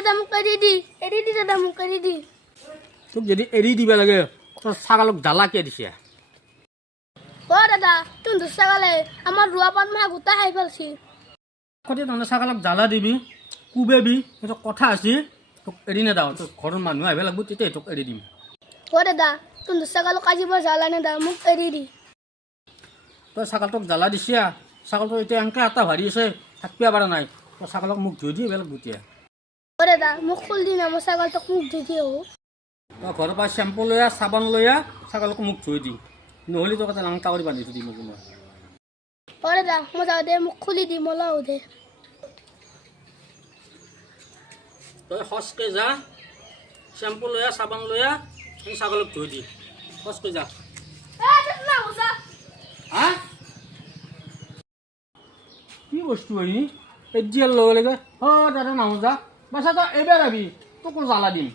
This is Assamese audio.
দাদা মোক এৰি দি দাদা মোক এৰি দি তোক যদি এৰি দিবা লাগে তোৰ ছাগলক জ্বালা কিয় দিছে দাদা তুমি ছাগলে আমাৰ ৰোৱা পাত মাহ গোটা খাই পেলছি কতে তহঁতে ছাগলক জ্বালা দিবি কুবেবি সেইটো কথা আছে তোক এৰি নেদাওঁ তোৰ ঘৰৰ মানুহ আহিব লাগিব তেতিয়া তোক এৰি দিম দাদা তুমি ছাগলক কাজিব জ্বালা নেদা মোক এৰি দি তই ছাগলটোক জ্বালা দিছা ছাগলটো এতিয়া এনেকৈ এটা ভাৰি আছে থাকিব পৰা নাই তই ছাগলক মুখ ধুই দি বেলেগ গুটিয়া দাদা মোক খুল দি না মই ছাগলটোক মোক ধুই দি তই ঘৰৰ পৰা চেম্পু লৈ আহ চাবোন লৈ আহ ছাগলক মুখ ধুই দি নহ'লে তোক এটা লাংটা কৰি বান্ধি থৈ দিম মই দাদা মই যাওঁ দে মোক খুলি দি মই লওঁ দে তই সচকৈ যা চেম্পু লৈ আহ চাবোন লৈ আহ সেই ছাগলক ধুই দি সচকৈ যা হা কি বস্তু আহি এজিয়াৰ লগে লগে দাদা নাহো যা বাছা তই এইবাৰ আহিবি তোকো জ্বালা দিম